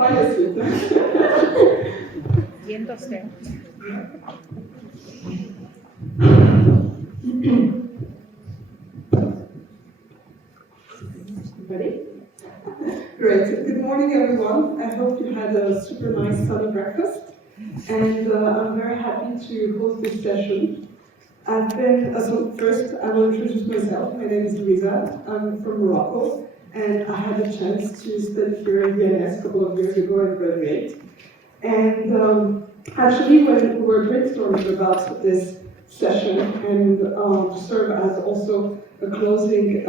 find a seat. Ready? Great. Good morning, everyone. I hope you had a super nice sunny breakfast. And I'm very happy to host this session. So first I will introduce myself. My name is Louisa. I'm from Morocco, and I had a chance to study here in VNS a couple of years ago and graduate. And actually, when we were brainstorming about this session and to serve as also a closing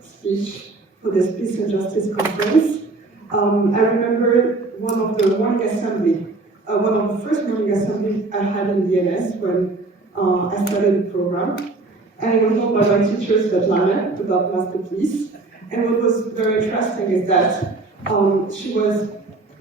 speech for this Peace and Justice Conference, I remember one of the first morning assembly I had in VNS when I started the program. And it was held by my teacher, Svetlana, about Master Peace. And what was very interesting is that she was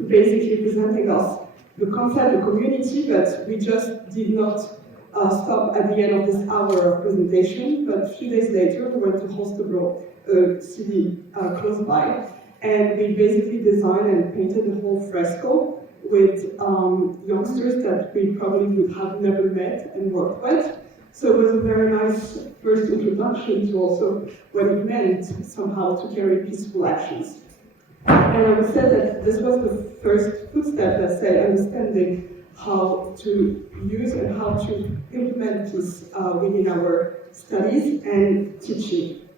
basically presenting us the concept, the community, but we just did not stop at the end of this hour of presentation. But a few days later, we went to Holstebro, a city close by, and we basically designed and painted the whole fresco with youngsters that we probably would have never met and worked with. So it was a very nice first introduction to also what it meant somehow to carry peaceful actions. And I would say that this was the first footstep, let's say, understanding how to use and how to implement peace within our studies and teaching.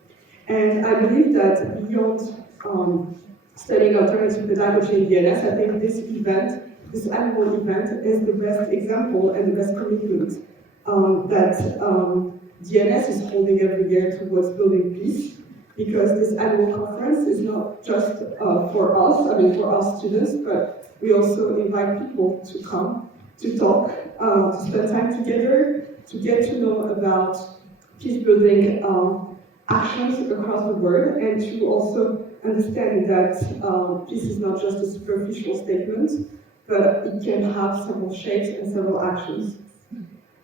And I believe that beyond studying alternative pedagogy in VNS, I think this event, this annual event, is the best example and the best commitment that DNS is holding every year towards building peace, because this annual conference is not just for us students, but we also invite people to come, to talk, to spend time together, to get to know about peace building actions across the world, and to also understand that peace is not just a superficial statement, but it can have several shapes and several actions.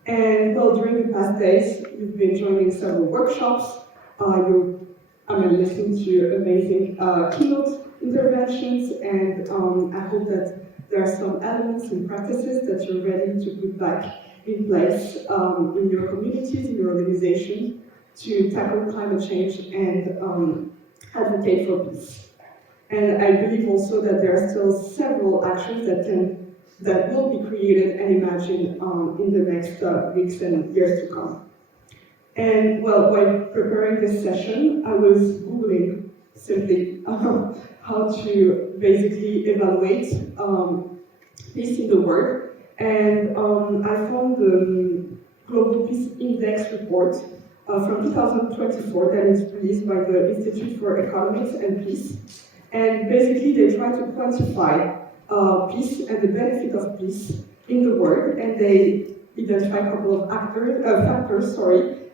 And well, during the past days, you've been joining several workshops, listening to amazing keynote interventions, and I hope that there are some elements and practices that you're ready to put back in place in your communities, in your organization, to tackle climate change and advocate for peace. And I believe also that there are still several actions that will be created and imagined in the next weeks and years to come. And well, while preparing this session, I was Googling simply how to basically evaluate peace in the world. And I found the Global Peace Index report from 2024 that is released by the Institute for Economics and Peace. And basically they try to quantify peace and the benefit of peace in the world, and they identify a couple of factors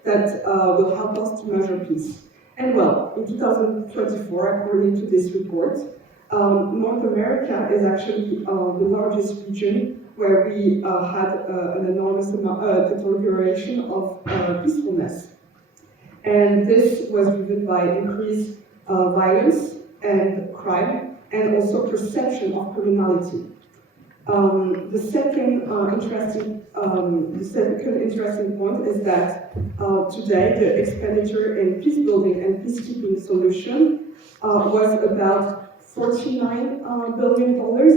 that will help us to measure peace. And well, in 2024, according to this report, North America is actually the largest region where we had an enormous deterioration of peacefulness. And this was driven by increased violence and crime, and also perception of criminality. The second interesting point is that today the expenditure in peace building and peacekeeping solution was about $49 billion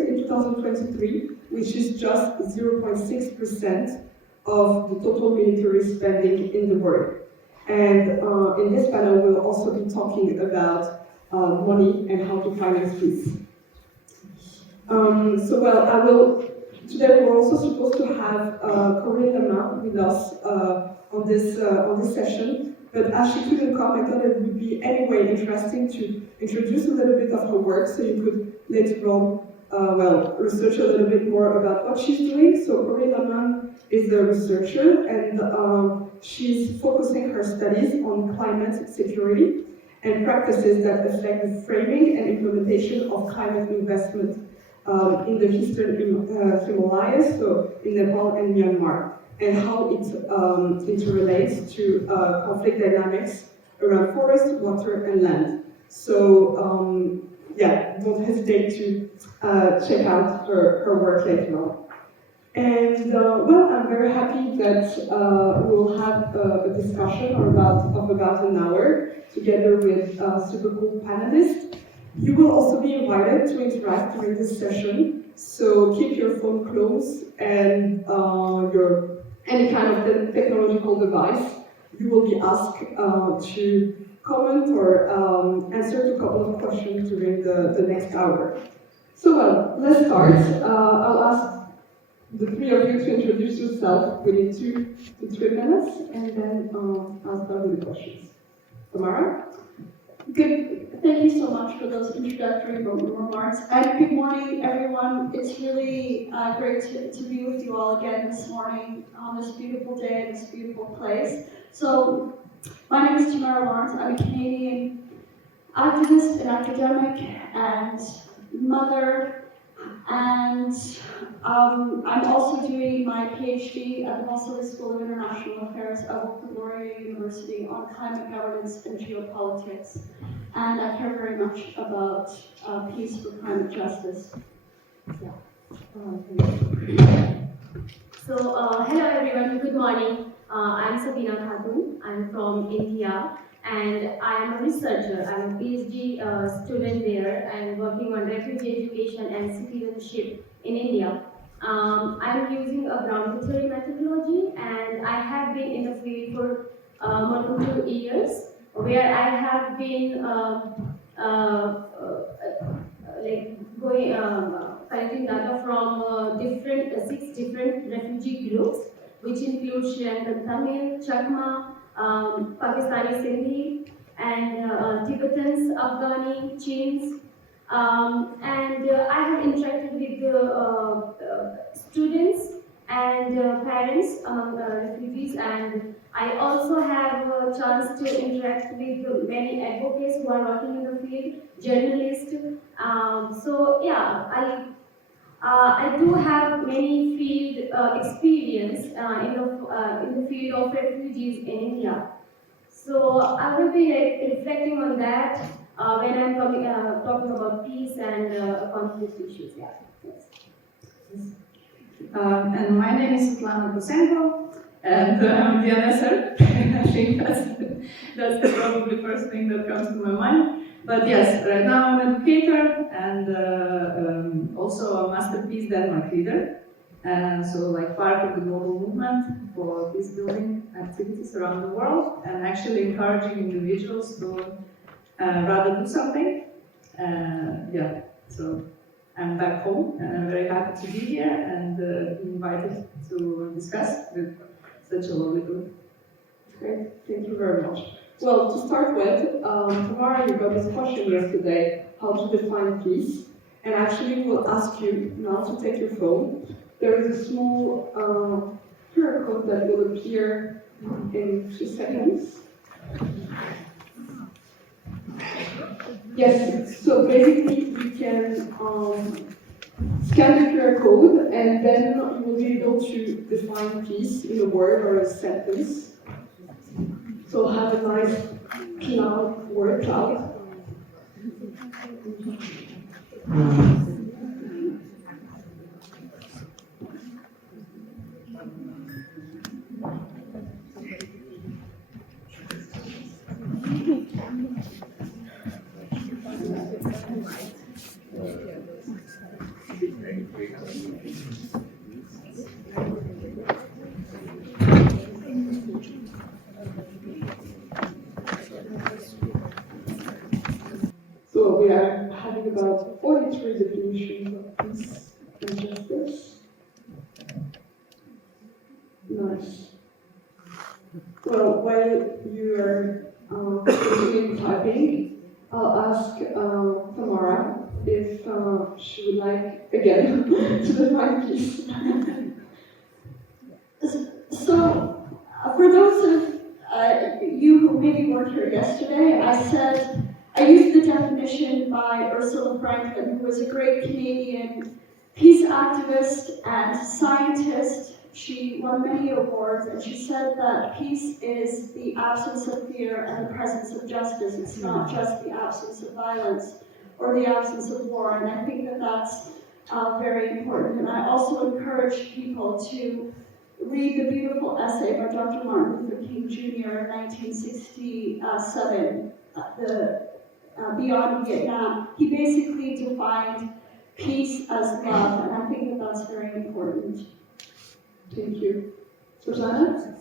in 2023, which is just 0.6% of the total military spending in the world. And in this panel, we'll also be talking about money and how to finance peace. Today we're also supposed to have Corinne Lemain with us on this session, but as she couldn't come, I thought it would be anyway interesting to introduce a little bit of her work, so you could later on research a little bit more about what she's doing. So Corinne Lemain is a researcher, and she's focusing her studies on climate security and practices that affect the framing and implementation of climate investment in the Eastern Himalayas, so in Nepal and Myanmar, and how it interrelates to conflict dynamics around forest, water, and land. So yeah, don't hesitate to check out her work later on. And well, I'm very happy that we'll have a discussion of about an hour together with super cool panelists. You will also be invited to interact during this session, so keep your phone close and your any kind of technological device. You will be asked to comment or answer to a couple of questions during the next hour. So well, let's start. I'll ask the three of you to introduce yourself within 2 to 3 minutes, and then I'll start with the questions. Tamara? Good. Thank you so much for those introductory remarks. And good morning, everyone. It's really great to be with you all again this morning on this beautiful day in this beautiful place. So, my name is Tamara Lawrence. I'm a Canadian activist and academic and mother. And I'm also doing my PhD at the Vassili School of International Affairs at Wilfrid Laurier University on climate governance and geopolitics. And I care very much about peace for climate justice. Yeah. So, hello everyone, good morning. I'm Sabina Khatun. I'm from India. And I am a researcher. I'm a PhD student there and working on refugee education and citizenship in India. I'm using a ground theory methodology, and I have been in the field for more than 2 years, where I have been collecting data from 6 different refugee groups, which include Sri Lankan Tamil, Chakma, Pakistani Sindhi, and Tibetans, Afghani, Chins, and I have interacted with students and parents among refugees, and I also have a chance to interact with many advocates who are working in the field, journalists. So yeah, I do have many field experience in the field of refugees in India. So I will be reflecting on that when I'm talking about peace and conflict issues. Yeah. Yes. And my name is Svetlana Kosenko, and I'm a DNSer. I think that's probably the first thing that comes to my mind. But yes, right now I'm an educator and also a Master Peace Denmark leader. And so like part of the global movement for peace building activities around the world and actually encouraging individuals to rather do something. Yeah, so I'm back home and I'm very happy to be here and be invited to discuss with such a lovely group. Great, thank you very much. Well, to start with, Tamara, you got this question yesterday, how to define peace. And actually, we'll ask you now to take your phone. There is a small QR code that will appear in 2 seconds. Yes, so basically you can scan the QR code and then you will be able to define peace in a word or a sentence. So have a nice word cloud. So we are having about 43 definitions of peace and justice. Nice. Well, while you are continuing typing, I'll ask Tamara if she would like, again, to define peace. So, for those of you who maybe weren't here yesterday, I used the definition by Ursula Franklin, who was a great Canadian peace activist and scientist. She won many awards, and she said that peace is the absence of fear and the presence of justice. It's not just the absence of violence or the absence of war. And I think that that's very important. And I also encourage people to read the beautiful essay by Dr. Martin Luther King Jr. in 1967, Beyond Vietnam. He basically defined peace as love, and I think that that's very important. Thank you. Susanna?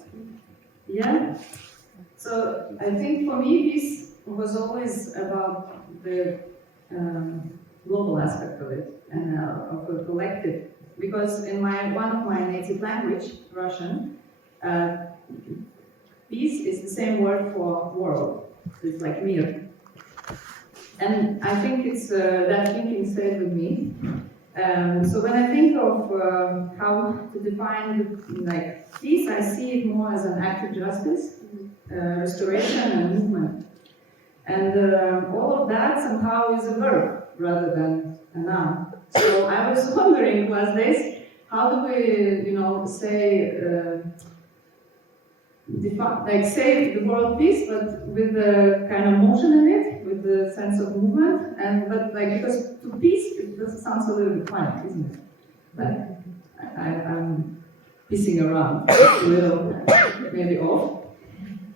Yeah. So I think for me, peace was always about the global aspect of it and of a collective. Because in one of my native language, Russian, peace is the same word for world. It's like mir. And I think it's that thinking stayed with me. So when I think of how to define peace, I see it more as an act of justice, restoration and movement. And all of that somehow is a verb rather than a noun. So I was wondering last days, how do we, say say the word peace, but with the kind of motion in it, with the sense of movement, because to peace it just sounds a little bit funny, isn't it? I'm pissing around, a little maybe off.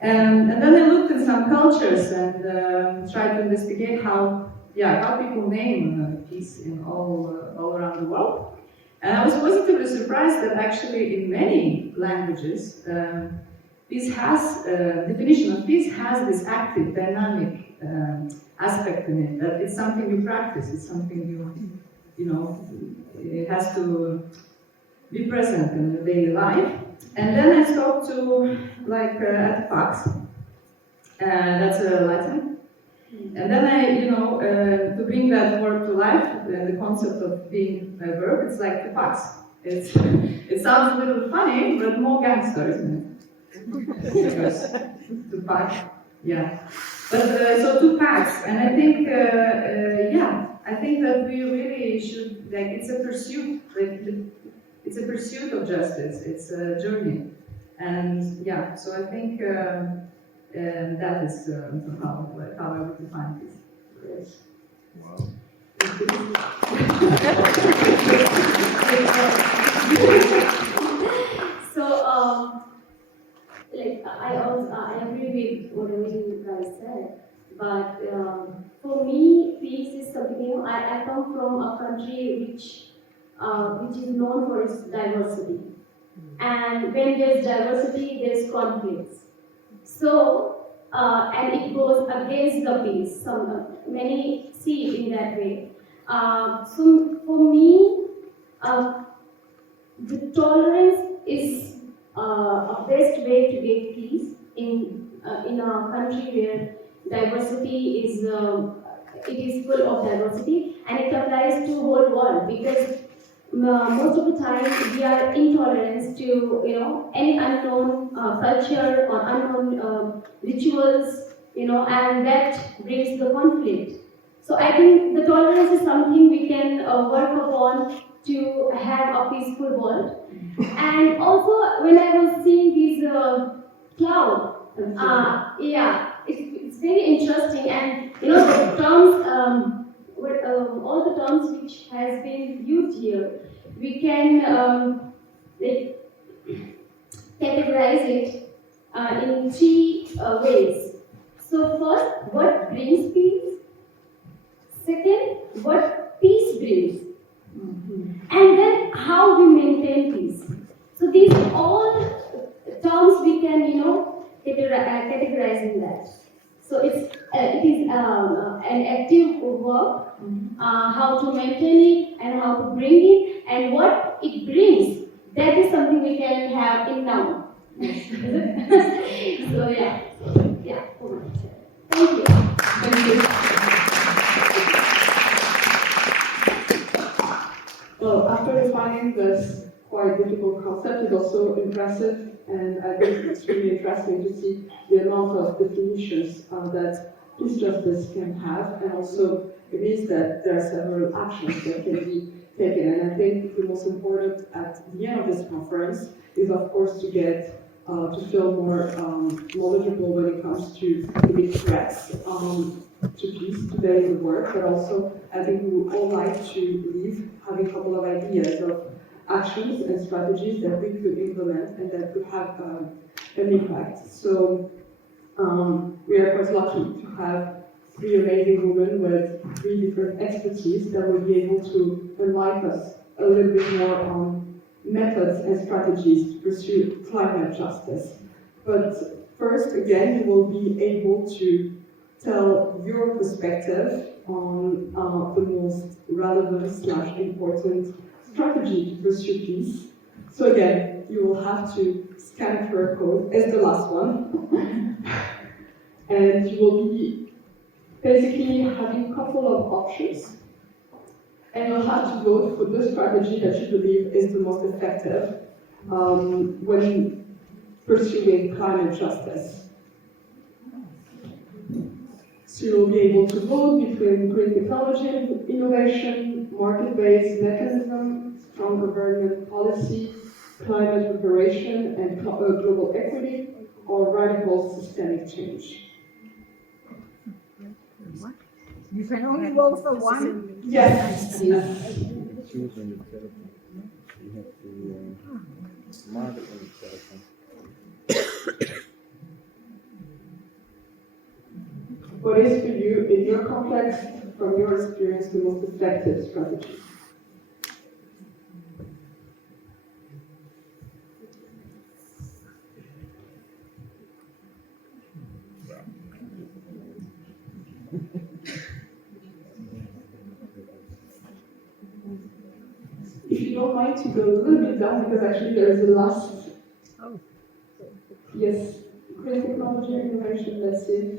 And then I looked at some cultures and tried to investigate how people name peace in all around the world. And I was positively surprised that actually in many languages, definition of peace has this active, dynamic aspect in it, that it's something you practice, it's something it has to be present in your daily life. And then I stopped to artifacts, that's Latin. And then to bring that word to life, the concept of being a verb, it's like to pax. It sounds a little funny, but more gangster, isn't it? Because to pax, yeah. But so to pax, and I think, I think that we really should, it's a pursuit, it's a pursuit of justice, it's a journey. And so I think that is how I would define this. Great. Wow. So, I agree with whatever you guys said, but for me, peace is something. I come from a country which is known for its diversity, and when there's diversity, there's conflicts. So, and it goes against the peace. Many see it in that way. So for me, the tolerance is a best way to get peace in a country where diversity is full of diversity, and it applies to whole world, because most of the time we are intolerant to any unknown culture or unknown rituals, and that brings the conflict. So I think the tolerance is something we can work upon to have a peaceful world. And also, when I was seeing these clouds, it's very interesting, and the terms, all the terms which has been used here, we can categorize it in three ways. So first, what brings peace? Second, what peace brings? And then how we maintain peace. So these all terms we can categorize in that. So it is an active work, how to maintain it and how to bring it, and what it brings. That is something we can have in now. So yeah. Thank you. Thank you. Well, after defining this quite difficult concept, it's also impressive, and I think it's extremely interesting to see the amount of definitions that peace justice can have, and also it means that there are several actions that can be taken. And I think the most important at the end of this conference is, of course, to get to feel more knowledgeable when it comes to the big threats to peace today in the world, but also I think we would all like to leave having a couple of ideas of actions and strategies that we could implement and that could have an impact. So we are quite lucky to have three amazing women with three different expertise that will be able to enlighten us a little bit more on methods and strategies to pursue climate justice. But first, again, you will be able to tell your perspective on the most relevant / important strategy to pursue peace. So again, you will have to scan QR code as the last one. And you will be basically having a couple of options. And you'll have to vote for the strategy that you believe is the most effective when pursuing climate justice. So you'll be able to vote between green technology and innovation, market-based mechanism, strong government policy, climate reparation and global equity, or radical systemic change. You can only vote for one? Yes. Choose when you telephone. You have to mark it on the telephone. What is for you, in your context, from your experience, the most effective strategy? If you don't mind to go a little bit down, because actually there is a last. Yes, green technology and innovation, let's see.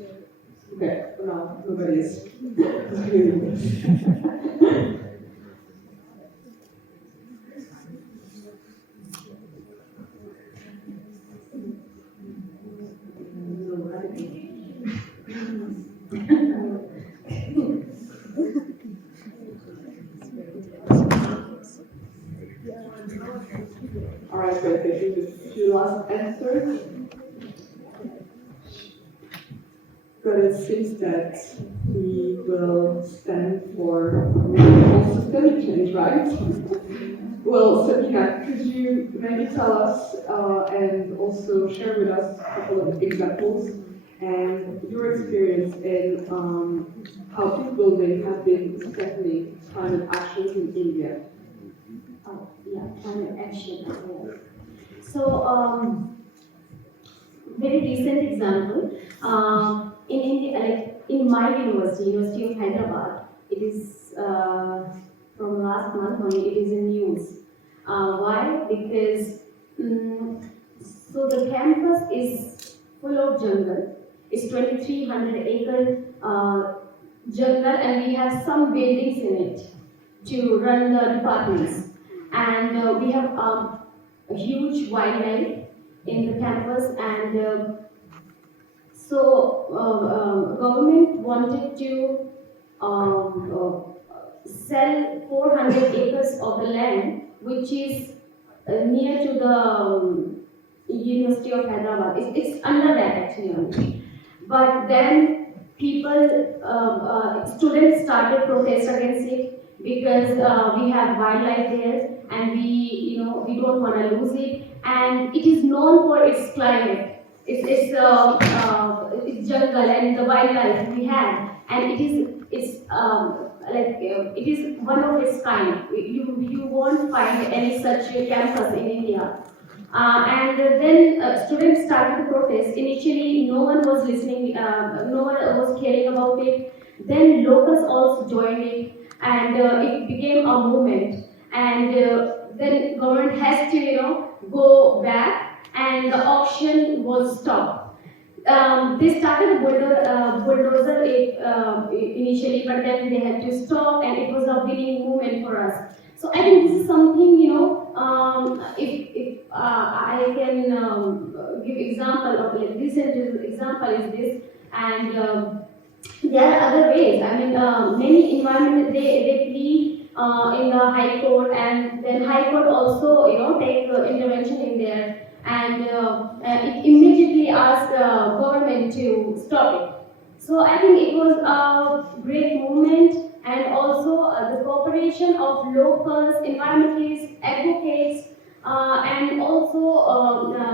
Okay, for now, nobody is hearing this. All right, so taking the few last answers. But it seems that we will stand for more systemic change, right? Well, Sabina, could you maybe tell us and also share with us a couple of examples and your experience in how peace building has been strengthening climate actions in India? Oh, yeah, climate action. Yes. So, very recent example. In India, like in my university, University of Hyderabad, it is from last month only. It is in news. Why? Because so the campus is full of jungle. It's 2,300-acre jungle, and we have some buildings in it to run the departments. And we have a huge wildlife in the campus, and so government wanted to sell 400 acres of the land, which is near to the University of Hyderabad. It's under that actually only. But then students started protest against it because we have wildlife there, and we don't want to lose it, and it is known for its climate. It's jungle and the wildlife we have, and it is one of its kind. You won't find any such campus in India. And then students started to protest. Initially, no one was listening, no one was caring about it. Then locals also joined it, and it became a movement. And then government has to, go back, and the auction was stopped. They started a bulldozer initially, but then they had to stop, and it was a winning movement for us. So I think this is something, if I can give example of, like, recent example is this, and there are other ways. I mean, many environment they plead in the High Court, and then High Court also, take intervention in there, and it immediately asked government to stop it. So I think it was a great movement, and also the cooperation of locals, environmentalists, advocates, and also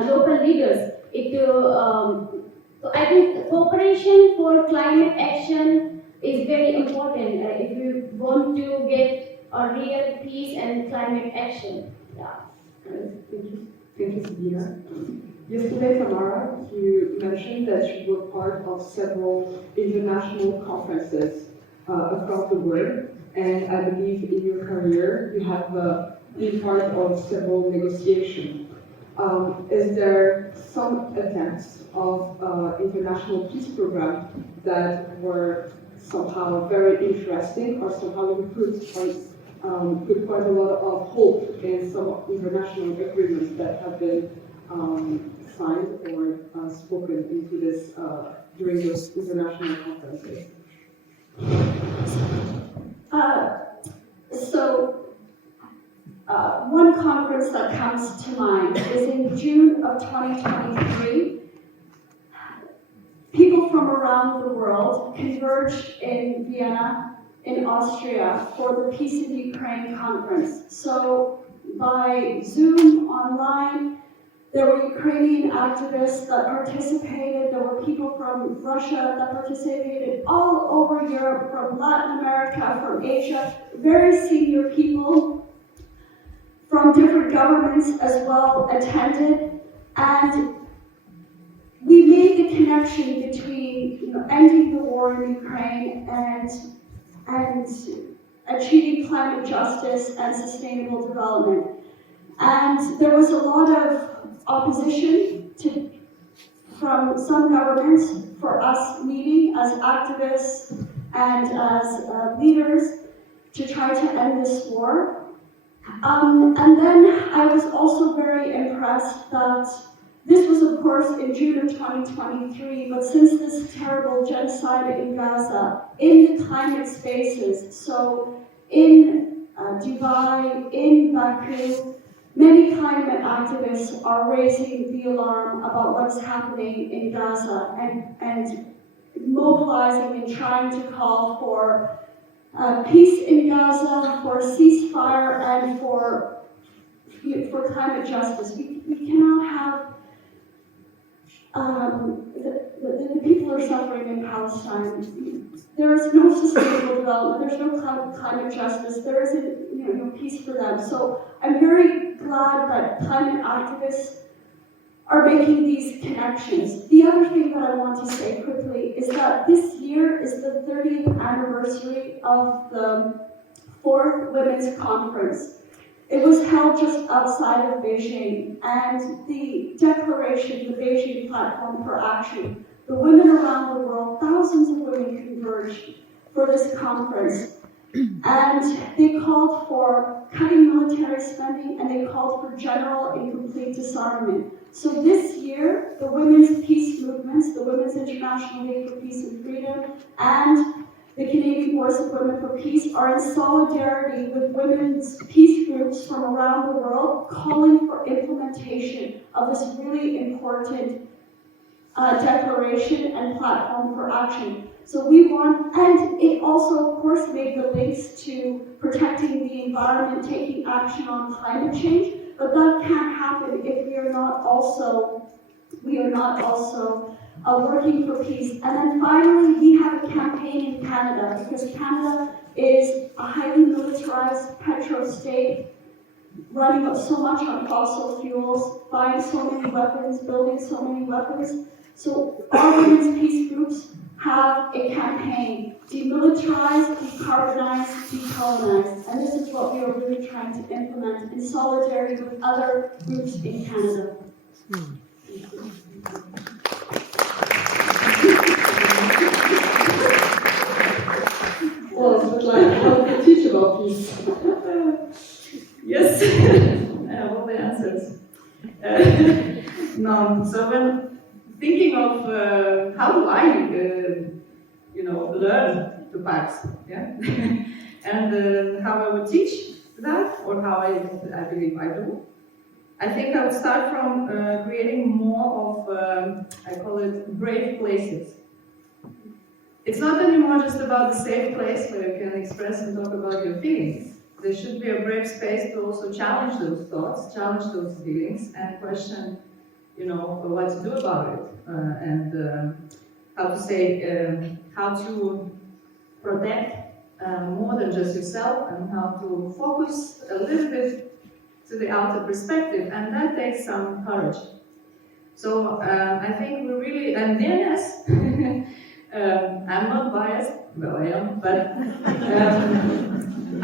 local leaders. So I think cooperation for climate action is very important if we want to get a real peace and climate action. Yeah. Thank you. Thank you, Sabina. Yesterday, Tamara, you mentioned that you were part of several international conferences across the world, and I believe in your career you have been part of several negotiations. Is there some attempts of international peace program that were somehow very interesting, or somehow you put quite a lot of hope in some international agreements that have been signed or spoken into this during those international conferences? One conference that comes to mind is in June of 2023. People from around the world converged in Vienna, in Austria, for the Peace in Ukraine conference. So by Zoom, online, there were Ukrainian activists that participated, there were people from Russia that participated, all over Europe, from Latin America, from Asia, very senior people from different governments as well attended, and we made the connection between ending the war in Ukraine and achieving climate justice and sustainable development. And there was a lot of opposition from some governments for us meeting as activists and as leaders to try to end this war. And then I was also very impressed that this was, of course, in June of 2023, but since this terrible genocide in Gaza, in the climate spaces, so in Dubai, in Baku, many climate activists are raising the alarm about what's happening in Gaza and mobilizing and trying to call for peace in Gaza, for a ceasefire, and for climate justice. We cannot have the people are suffering in Palestine. There is no sustainable development. There's no climate justice. There isn't no peace for them. So I'm very glad that climate activists are making these connections. The other thing that I want to say quickly is that this year is the 30th anniversary of the 4th Women's Conference. It was held just outside of Beijing, and the declaration, the Beijing Platform for Action, the women around the world, thousands of women converged for this conference, and they called for cutting military spending, and they called for general and complete disarmament. So this year, the women's peace movements, the Women's International League for Peace and Freedom, and the Canadian Voice of Women for Peace are in solidarity with women's peace groups from around the world, calling for implementation of this really important declaration and platform for action. So we want, and it also, of course, made the links to protecting the environment, taking action on climate change, but that can't happen if we are not also working for peace. And then finally, we have a campaign in Canada, because Canada is a highly militarized petro-state, running so much on fossil fuels, buying so many weapons, building so many weapons. So our women's peace groups have a campaign: demilitarize, decarbonize, decolonize. And this is what we are really trying to implement in solidarity with other groups in Canada. Well, it's like how to teach about peace. Yes, I have all the answers. No, so when thinking of how do I, learn the facts, yeah, and how I would teach that, or how I believe I do, I think I would start from creating more of, I call it brave places. it's not anymore just about the safe place where you can express and talk about your feelings. There should be a brave space to also challenge those thoughts, challenge those feelings, and question, what to do about it, and how to protect more than just yourself, and how to focus a little bit to the outer perspective, and that takes some courage. So I think we really, and DNS, I'm not biased, well I am, but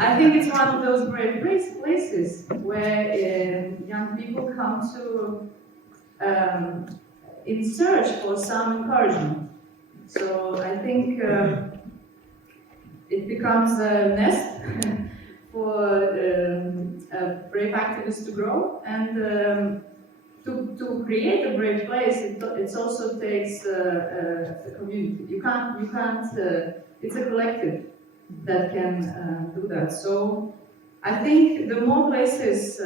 I think it's one of those great places where young people come to in search for some encouragement. So I think it becomes a nest for brave activists to grow, and to create a brave place, it also takes a community. You can't. It's a collective that can do that. So I think the more places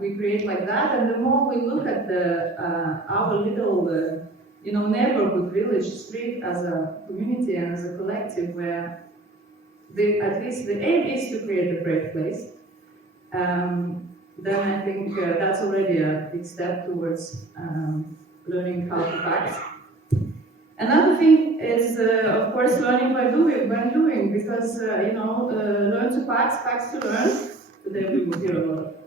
we create like that, and the more we look at our little, neighborhood, village, street as a community and as a collective, where at least the aim is to create a brave place. Then I think that's already a big step towards learning how to pact. Another thing is, of course, learning by doing, because learn to pact to learn. Today we will hear a lot of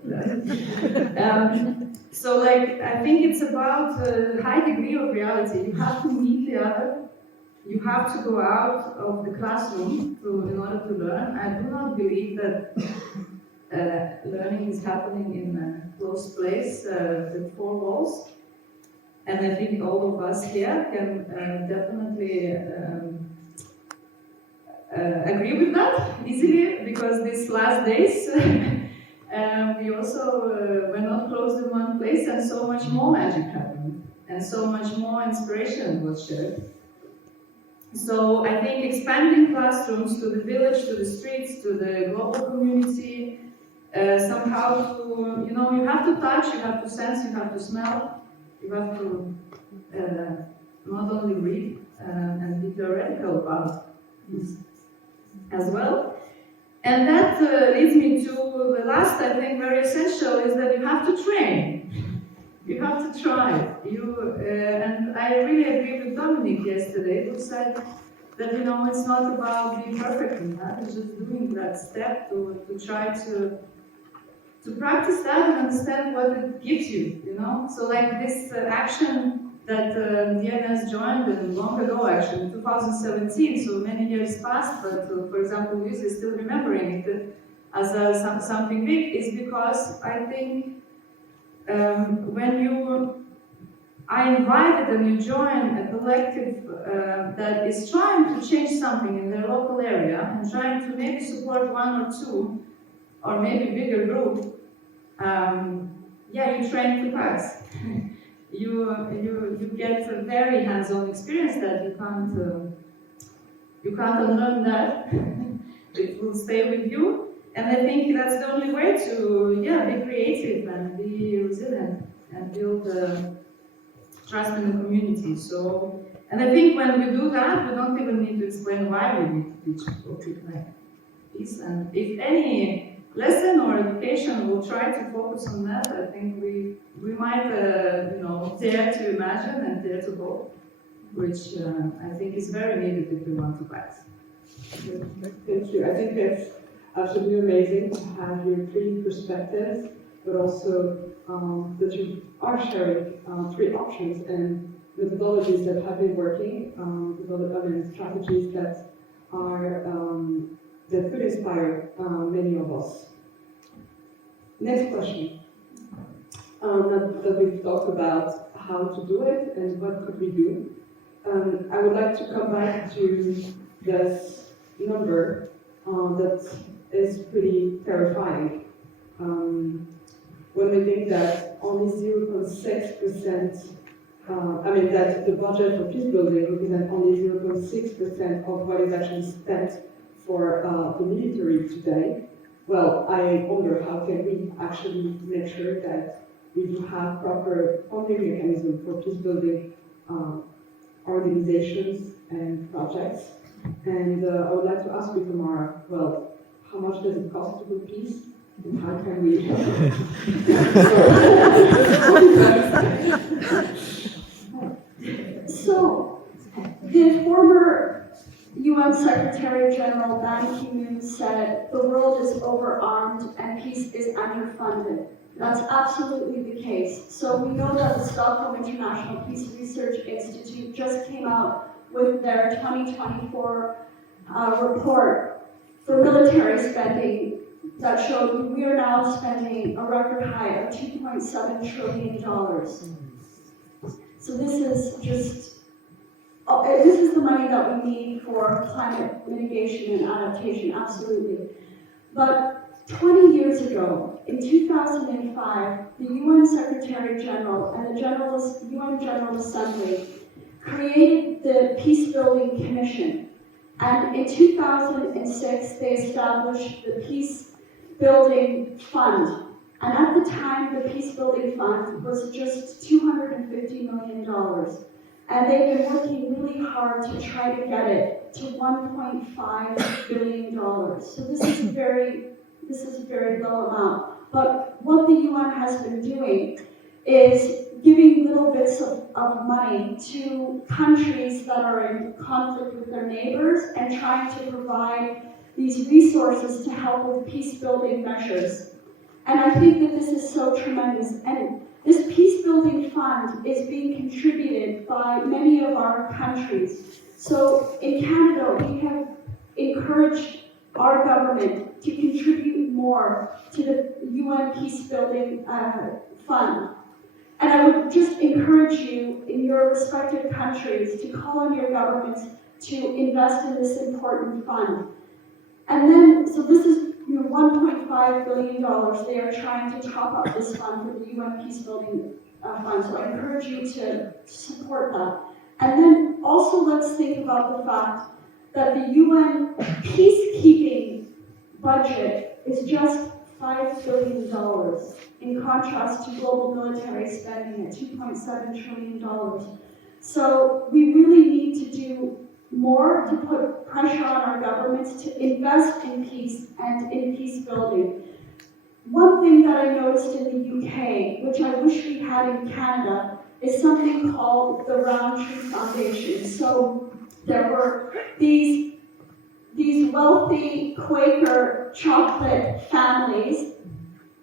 that. So, I think it's about a high degree of reality. You have to meet the other. You have to go out of the classroom in order to learn. I do not believe that learning is happening in a closed place with four walls. And I think all of us here can definitely agree with that easily, because these last days we also were not closed in one place, and so much more magic happened, and so much more inspiration was shared. So I think expanding classrooms to the village, to the streets, to the global community, somehow to, you have to touch, you have to sense, you have to smell, you have to not only read and be theoretical about this as well. And that leads me to the last, I think, very essential, is that you have to train. You have to try. And I really agree with Dominic yesterday, who said that, it's not about being perfect in that, it's just doing that step to try to practice that and understand what it gives you, So this action that DNS joined long ago, actually, in 2017, so many years passed, but for example, Luis is still remembering it as something big, is because I think when you are invited and you join a collective that is trying to change something in their local area and trying to maybe support one or two, or maybe bigger group, you train to pass. You get a very hands-on experience that you can't unlearn that. It will stay with you, and I think that's the only way to be creative and be resilient and build trust in the community. So, and I think when we do that, we don't even need to explain why we need to teach people like this. And if any lesson or education will try to focus on that, I think we might dare to imagine and dare to hope, which I think is very needed if we want to pass. Thank you. I think it's absolutely amazing to have your three perspectives, but also that you are sharing three options and methodologies that have been working, strategies that are that could inspire many of us. Next question. Now that we've talked about how to do it and what could we do, I would like to come back to this number that is pretty terrifying. When we think that only 0.6%, that the budget for peace building represents only 0.6% of what is actually spent for the military today, well, I wonder how can we actually make sure that we do have proper funding mechanism for peace building organizations and projects. And I would like to ask you, Tamara, well, how much does it cost to do peace? And how can we So, the former UN Secretary General Ban Ki-moon said the world is overarmed and peace is underfunded. That's absolutely the case. So we know that the Stockholm International Peace Research Institute just came out with their 2024 report for military spending that showed we are now spending a record high of $2.7 trillion. So this is just, this is the money that we need for climate mitigation and adaptation, absolutely. But 20 years ago, in 2005, the UN Secretary General and the UN General Assembly created the Peace Building Commission. And in 2006, they established the Peace Building Fund. And at the time, the Peace Building Fund was just $250 million. And they've been working really hard to try to get it to $1.5 billion. So this is a very low amount. But what the UN has been doing is giving little bits of money to countries that are in conflict with their neighbors and trying to provide these resources to help with peace-building measures. And I think that this is so tremendous. And this peace-building fund is being contributed by many of our countries. So in Canada, we have encouraged our government to contribute more to the UN Peace-Building Fund. And I would just encourage you in your respective countries to call on your governments to invest in this important fund. And then, so this is $1.5 billion. They are trying to top up this fund for the UN Peacebuilding Fund. So I encourage you to support that. And then also let's think about the fact that the UN peacekeeping budget is just $5 billion, in contrast to global military spending at $2.7 trillion. So we really need to do more to put pressure on our governments to invest in peace and in peace building. One thing that I noticed in the UK, which I wish we had in Canada, is something called the Roundtree Foundation. So there were these wealthy Quaker chocolate families,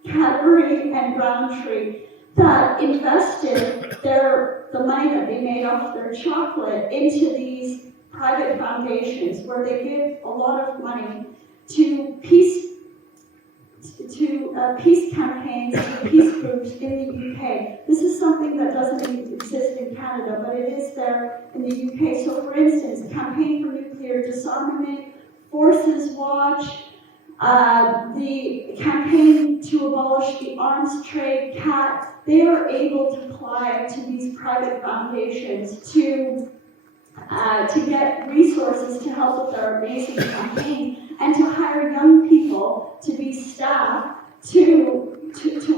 Cadbury and Roundtree, that invested the money that they made off their chocolate into these private foundations where they give a lot of money to peace campaigns, to peace groups in the UK. This is something that doesn't exist in Canada, but it is there in the UK. So for instance, Campaign for Nuclear Disarmament, Forces Watch, the Campaign to Abolish the Arms Trade, CAT, they are able to apply to these private foundations to get resources to help with their amazing campaign and to hire young people to be staff to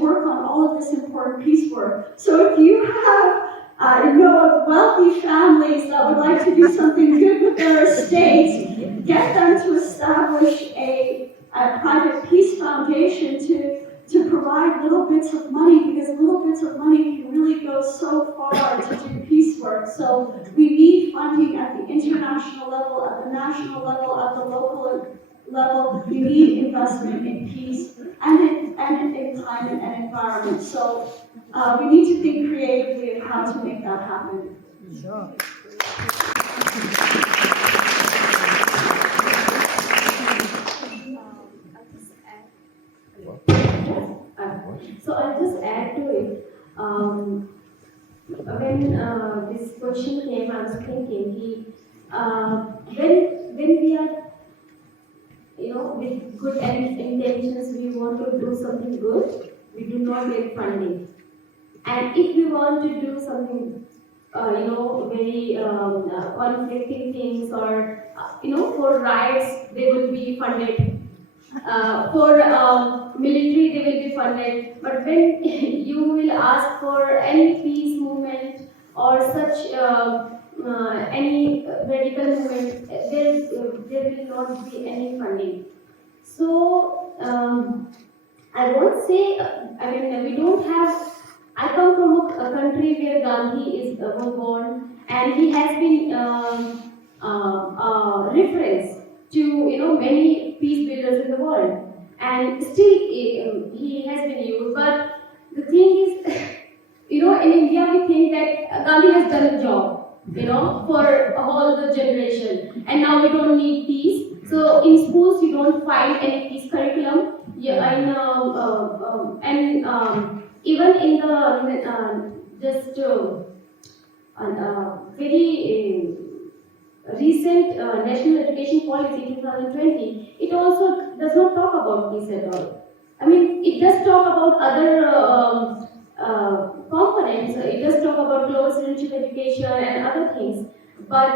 work on all of this important peace work. So if you have of wealthy families that would like to do something good with their estates, get them to establish a private peace foundation to provide little bits of money, because little bits of money can really go so far to do peace work. So we need funding at the international level, at the national level, at the local level. We need investment in peace and in climate and environment. So we need to think creatively of how to make that happen. Sure. So I'll just add to it. When this question came, I was thinking, when we are, with good intentions, we want to do something good, we do not get funding. And if we want to do something, very conflicting things, or for riots, they will be funded. For military, they will be funded. But when you will ask for any peace movement or such any radical movement, there will not be any funding. So I won't say, we don't have. I come from a country where Gandhi was born, and he has been reference to many peace builders in the world, and still he has been used. But the thing is, in India we think that Gandhi has done the job, for a whole the generation, and now we don't need peace. So in schools you don't find any peace curriculum. Yeah, and even in the very recent National Education Policy 2020, it also does not talk about peace at all. It does talk about other components. It does talk about global citizenship education and other things, but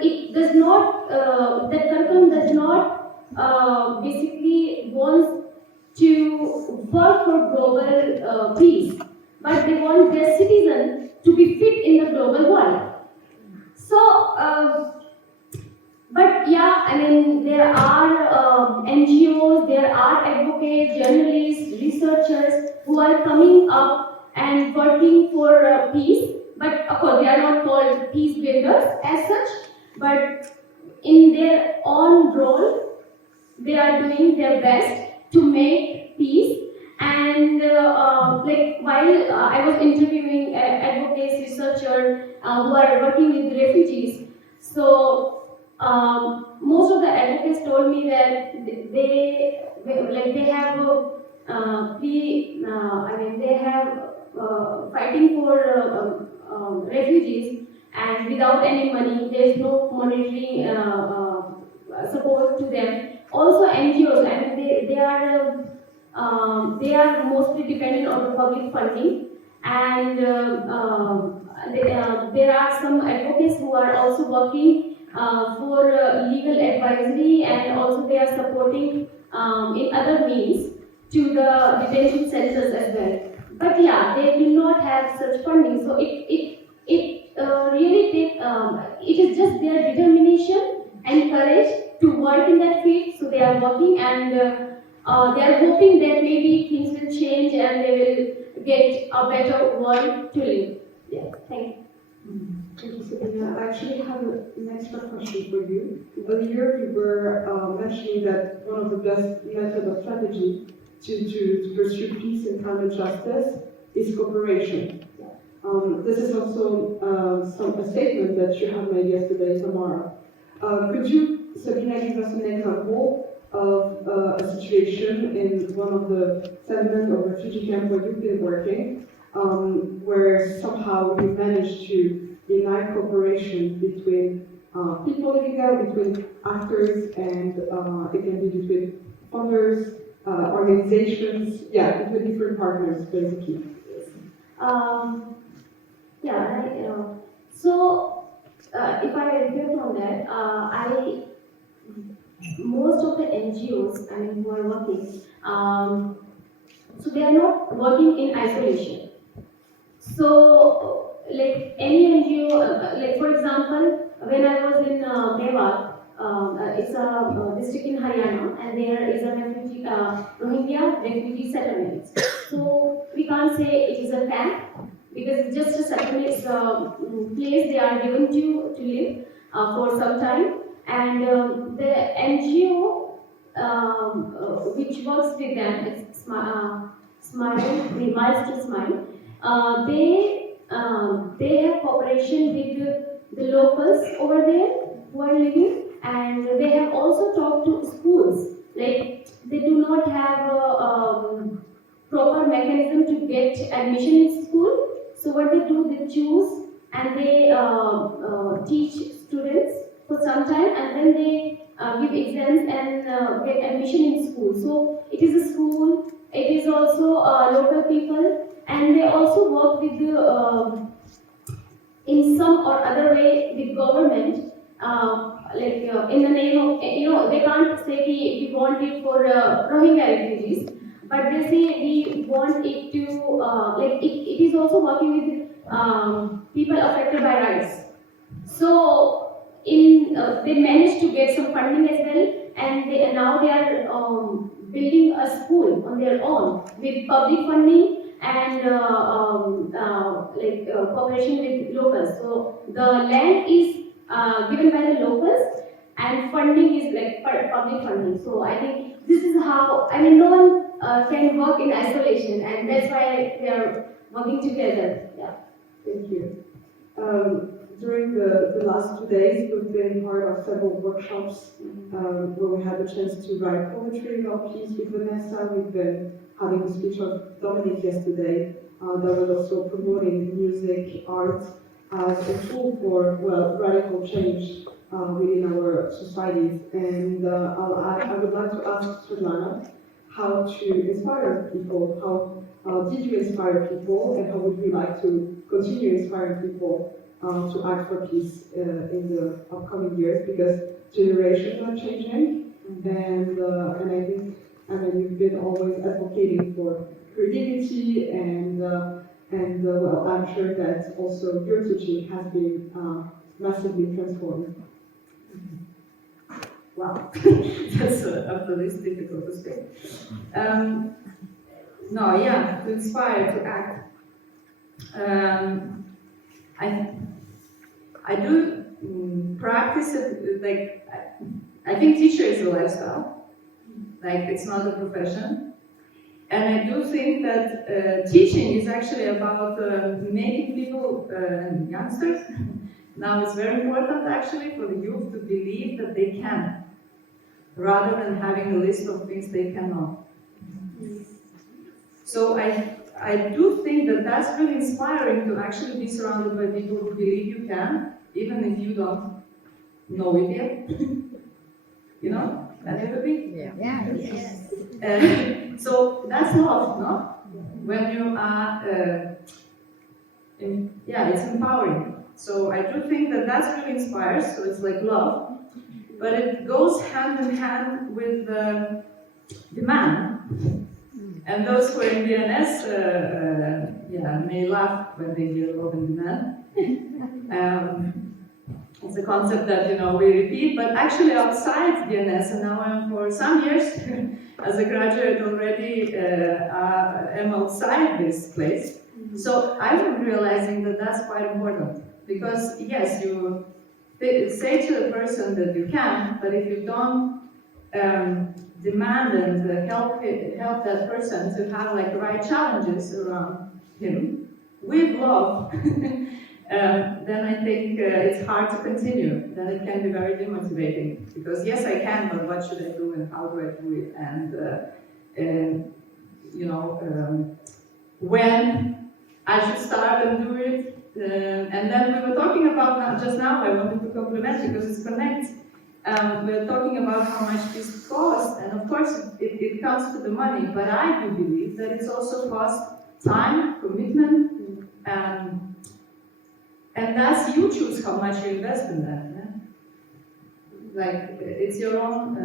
it does not. That curriculum does not basically want to work for global peace, but they want their citizens to be fit in the global world. So, but yeah, there are NGOs, there are advocates, journalists, researchers who are coming up and working for peace. But of course, they are not called peace builders as such, but in their own role, they are doing their best to make peace. And while I was interviewing advocates, researchers who are working with refugees, so most of the advocates told me that they have fighting for refugees, and without any money, there is no monetary support to them. Also NGOs, they are mostly dependent on the public funding, and there are some advocates who are also working for legal advisory, and also they are supporting in other means to the detention centers as well. But yeah, they do not have such funding, so it really takes, it is just their determination and courage to work in that field. So they are working, and they are hoping that maybe things will change and they will get a better world to live. Yeah, thank you. Thank you, Sabina. I actually have an extra question for you. Earlier, you were mentioning that one of the best methods of strategy to pursue peace and climate justice is cooperation. This is also a statement that you have made yesterday, Tamara. Could you, Sabina, give us an example of a situation in one of the settlement or refugee camps where you've been working, where somehow you managed to unite cooperation between people living there, between actors, and it can be between funders, organizations, between different partners, basically. So if I reflect on that, most of the NGOs, who are working, so they are not working in isolation. So, like any NGO, for example, when I was in Mewat, it's a district in Haryana, and there is a refugee, Rohingya refugee settlement. So we can't say it is a camp, because it's just a settlement, it's a place they are given to live for some time. And the NGO which works with them, it's Smile, Miles to Smile, they have cooperation with the locals over there who are living, and they have also talked to schools. Like, they do not have a proper mechanism to get admission in school. So what they do, they choose and they teach students for some time, and then they give exams and get admission in school. So it is a school, it is also local people, and they also work with the, in some or other way with government, in the name of, they can't say we want it for Rohingya refugees, but they say we want it to, it is also working with people affected by riots. So they managed to get some funding as well, and now they are building a school on their own with public funding and cooperation with locals. So the land is given by the locals, and funding is like public funding. So I think this is how, I mean, no one can work in isolation, and that's why they are working together. Yeah. Thank you. During the last 2 days, we've been part of several workshops where we had a chance to write poetry about peace with Vanessa. We've been having a speech of Dominic yesterday that was also promoting music, art as a tool for, well, radical change within our societies. And I would like to ask Svetlana how to inspire people. How did you inspire people, and how would you like to continue inspiring people to act for peace in the upcoming years? Because generations are changing, and I think, I mean, you've been always advocating for creativity, and well, I'm sure that also your teaching has been massively transformed. Wow, that's absolutely difficult to say. No, yeah, to inspire, to act. I do practice it, like, I think teacher is a lifestyle, like it's not a profession. And I do think that teaching is actually about making people, youngsters, now it's very important actually for the youth to believe that they can, rather than having a list of things they cannot. So I do think that that's really inspiring to actually be surrounded by people who believe you can, even if you don't know it yet. You know? Everybody? Yeah. So that's love, no? When you are, it's empowering. So I do think that that's really inspires, so it's like love, but it goes hand in hand with demand. And those who are in DNS, may laugh when they hear love and demand. It's a concept that, we repeat, but actually outside DNS, and now I'm for some years, as a graduate already, am outside this place. So I'm realizing that that's quite important, because yes, you say to the person that you can, but if you don't demand and help that person to have like the right challenges around him with love, then I think it's hard to continue. Then it can be very demotivating, because yes, I can, but what should I do and how do I do it? And when I should start and do it. And then we were talking about just now. I wanted to compliment because it's connected. We're talking about how much this costs, and of course it comes to the money, but I do believe that it's also cost time, commitment, and that's you choose how much you invest in that. Yeah? Like it's your own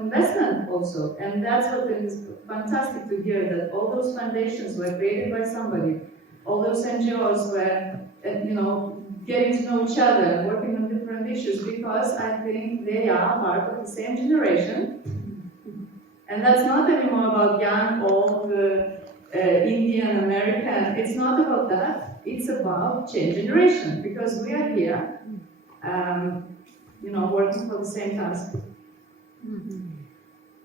investment also, and that's what is fantastic to hear, that all those foundations were created by somebody, all those NGOs were, getting to know each other and working on different issues, because I think they are part of the same generation. And that's not anymore about young, old, Indian, American. It's not about that. It's about change generation, because we are here, working for the same task.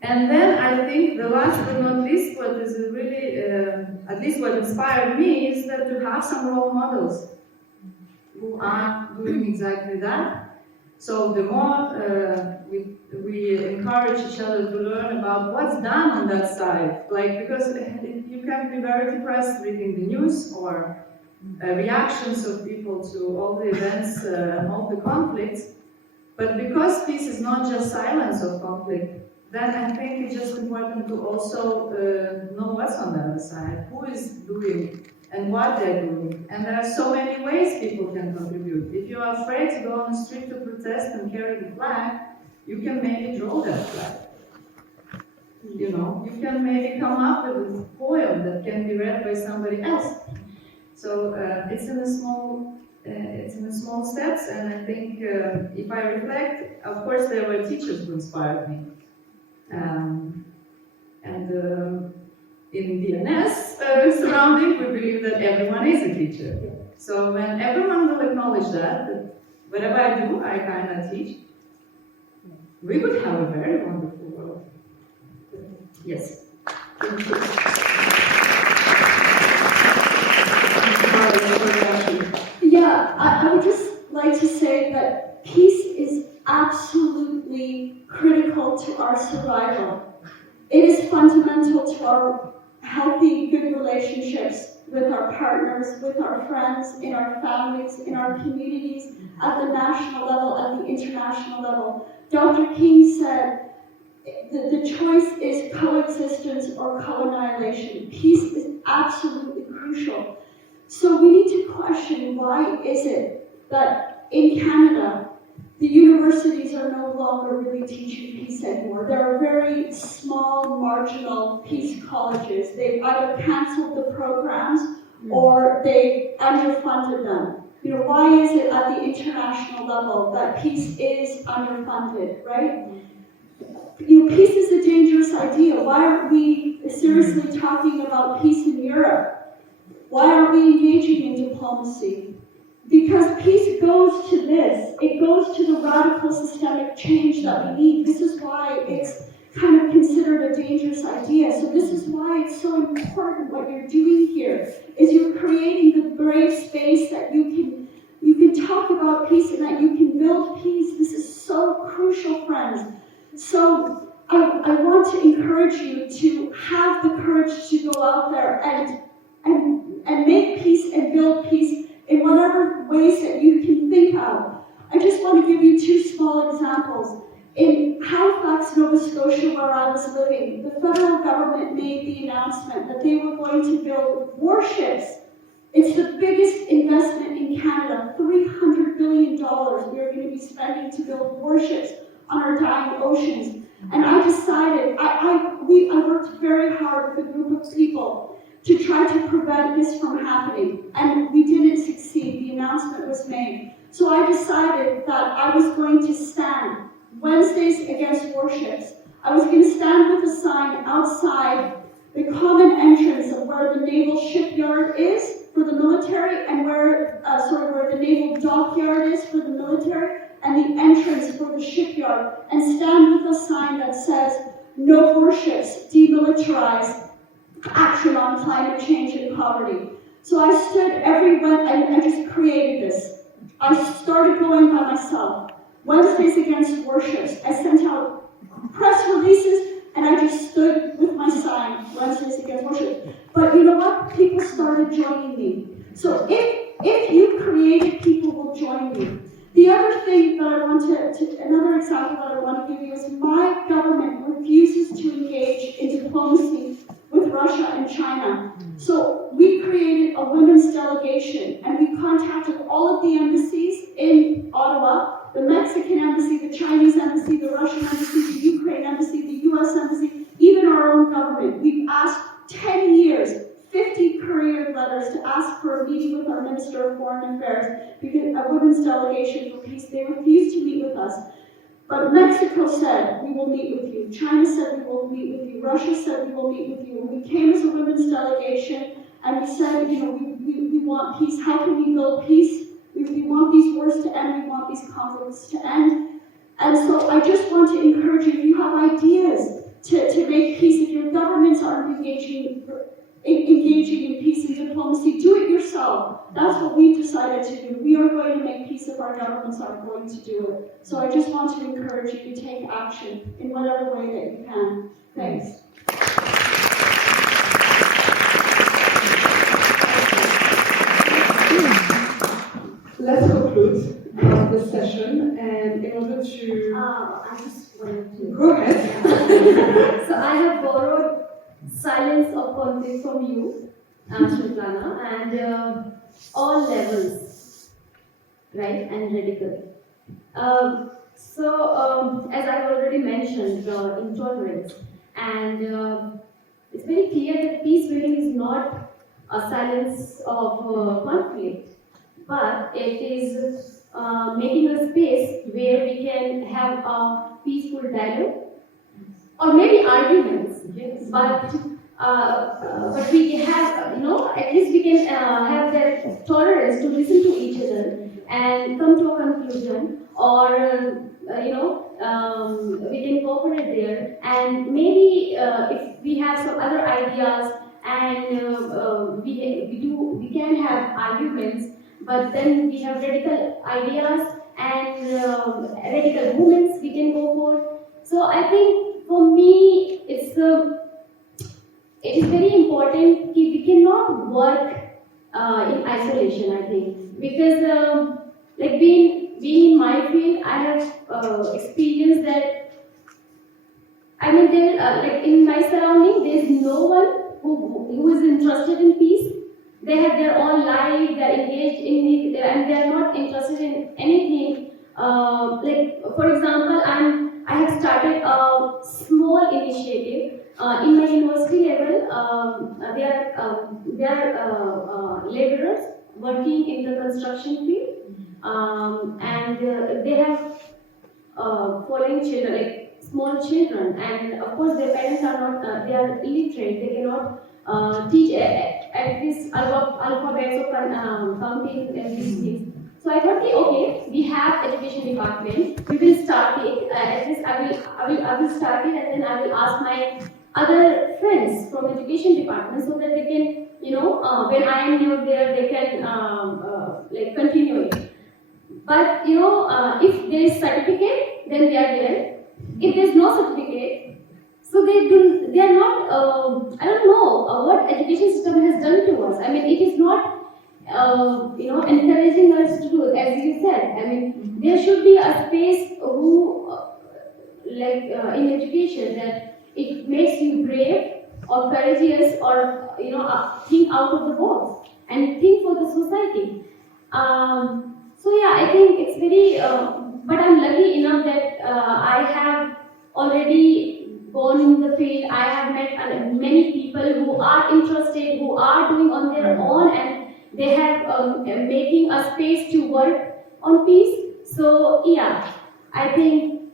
And then I think the last but not least, what is really, at least what inspired me, is that to have some role models who are doing exactly that. So the more we encourage each other to learn about what's done on that side, like, because you can be very depressed reading the news or reactions of people to all the events and all the conflicts, but because peace is not just silence of conflict, then I think it's just important to also know what's on the other side, who is doing and what they're doing. And there are so many ways people can contribute. If you are afraid to go on the street to protest and carry the flag, you can maybe draw that flag. You can maybe come up with a poem that can be read by somebody else. So it's in the small steps, and I think if I reflect, of course there were teachers who inspired me. In DNS surrounding, we believe that everyone is a teacher. So when everyone will acknowledge that whatever I do, I kind of teach, we would have a very wonderful world. Yes. Thank you. Yeah, I would just like to say that peace is absolutely critical to our survival. It is fundamental to our healthy, good relationships with our partners, with our friends, in our families, in our communities, at the national level, at the international level. Dr. King said the choice is coexistence or co-annihilation. Peace is absolutely crucial. So we need to question, why is it that in Canada, the universities are no longer really teaching peace anymore? There are very small, marginal peace colleges. They've either canceled the programs or they underfunded them. Why is it at the international level that peace is underfunded, right? Peace is a dangerous idea. Why aren't we seriously talking about peace in Europe? Why aren't we engaging in diplomacy? Because peace goes to this. It goes to the radical systemic change that we need. This is why it's kind of considered a dangerous idea. So this is why it's so important what you're doing here, is you're creating the brave space that you can talk about peace and that you can build peace. This is so crucial, friends. So I want to encourage you to have the courage to go out there and make peace and build peace in whatever ways that you can think of. I just want to give you two small examples. In Halifax, Nova Scotia, where I was living, the federal government made the announcement that they were going to build warships. It's the biggest investment in Canada, $300 billion we are going to be spending to build warships on our dying oceans. And I decided, I worked very hard with a group of people to try to prevent this from happening. And we didn't succeed. The announcement was made. So I decided that I was going to stand Wednesdays against warships. I was going to stand with a sign outside the common entrance of where the naval shipyard is for the military and where the naval dockyard is for the military and the entrance for the shipyard, and stand with a sign that says, "No warships, demilitarize, action on climate change and poverty." So I stood I just created this. I started going by myself. Wednesdays against warships. I sent out press releases and I just stood with my sign, Wednesdays against warships. But you know what? People started joining me. So if you create it, people will join you. The other thing that another example that I want to give you is my government refuses to engage in diplomacy with Russia and China. So we created a women's delegation and we contacted all of the embassies in Ottawa, the Mexican embassy, the Chinese embassy, the Russian embassy, the Ukraine embassy, the US embassy, even our own government. We've asked 10 years, 50 courier letters to ask for a meeting with our Minister of Foreign Affairs, because a women's delegation for peace. They refused to meet with us. But Mexico said, we will meet with you. China said, we will meet with you. Russia said, we will meet with you. And we came as a women's delegation, and we said, we want peace. How can we build peace? We want these wars to end. We want these conflicts to end. And so I just want to encourage you, if you have ideas to make peace, if your governments aren't engaging in peace and diplomacy, do it yourself. That's what we've decided to do. We are going to make peace if our governments aren't going to do it. So I just want to encourage you to take action in whatever way that you can. Thanks. Let's conclude the session, and in order to I just wanted to. go ahead. So I have borrowed Silence of Conflict from you, Svetlana, and all levels, right, and radical. As I've already mentioned, intolerance, and it's very clear that peace building is not a silence of conflict, but it is making a space where we can have a peaceful dialogue or maybe arguments, but we have, at least we can have that tolerance to listen to each other and come to a conclusion, or we can cooperate there, and maybe if we have some other ideas and we can have arguments, but then we have radical ideas and radical movements we can go for. So I think for me it is very important that we cannot work in isolation, I think, because like being in my field, I have experienced that. I mean, there like in my surrounding, there is no one who is interested in peace. They have their own life, they are engaged in it, and they are not interested in anything. Like for example, I have started a small initiative in my university level. They are laborers working in the construction field, and they have following children, like small children, and of course their parents are not, they are illiterate, they cannot teach at least alphabets or counting these things. So I thought, okay, we have education department, we will start it. At least I will start it, and then I will ask my other friends from education department so that they can, when I am not there, they can like continue it. But if there is certificate, then they are there. If there is no certificate, so they are not. I don't know what education system has done to us. I mean, it is not encouraging us to do, as you said. I mean, there should be a space who in education, that it makes you brave or courageous, or think out of the box and think for the society. So yeah, I think it's very, but I'm lucky enough that I have already gone in the field. I have met many people who are interested, who are doing on their own, and they have making a space to work on peace. So yeah, I think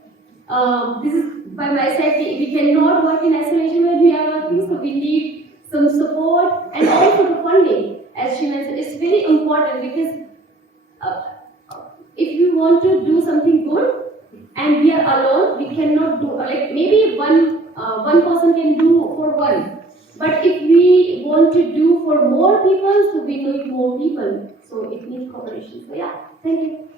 this is by my side. We cannot work in isolation when we are working, so we need some support and also the funding. As she mentioned, it's very important, because if we want to do something good and we are alone, we cannot do, like maybe one person can do for one. But if we want to do for more people, so we need more people. So it needs cooperation. So yeah, thank you.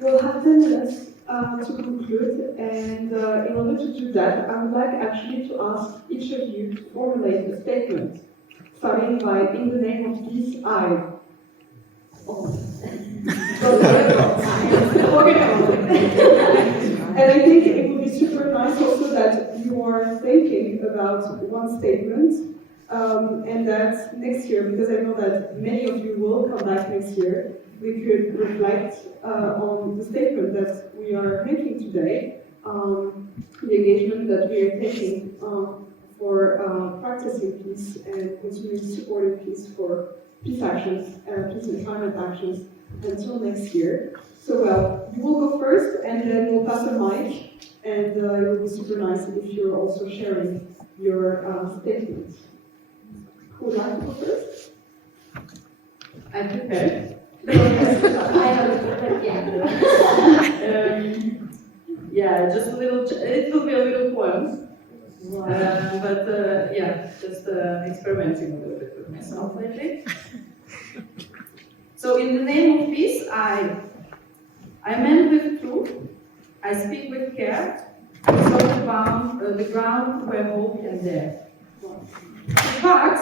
We'll have 10 minutes to conclude, and in order to do that, I would like actually to ask each of you to formulate a statement, starting by, in the name of peace, I. And I think it would be super nice also that you are thinking about one statement, and that next year, because I know that many of you will come back next year, we could reflect on the statement that we are making today, the engagement that we are taking for practicing peace and continuing supporting peace for peace actions, peace and climate actions until next year. So well, you will go first, and then we'll pass the mic, and it will be super nice if you're also sharing your statement. Who would like to go first? I prepared. I have Yeah, just a little. It will be a little poem, but yeah, just experimenting a little bit with myself lately. So, in the name of peace, I mend with truth. I speak with care. I sow the ground where hope can dare. But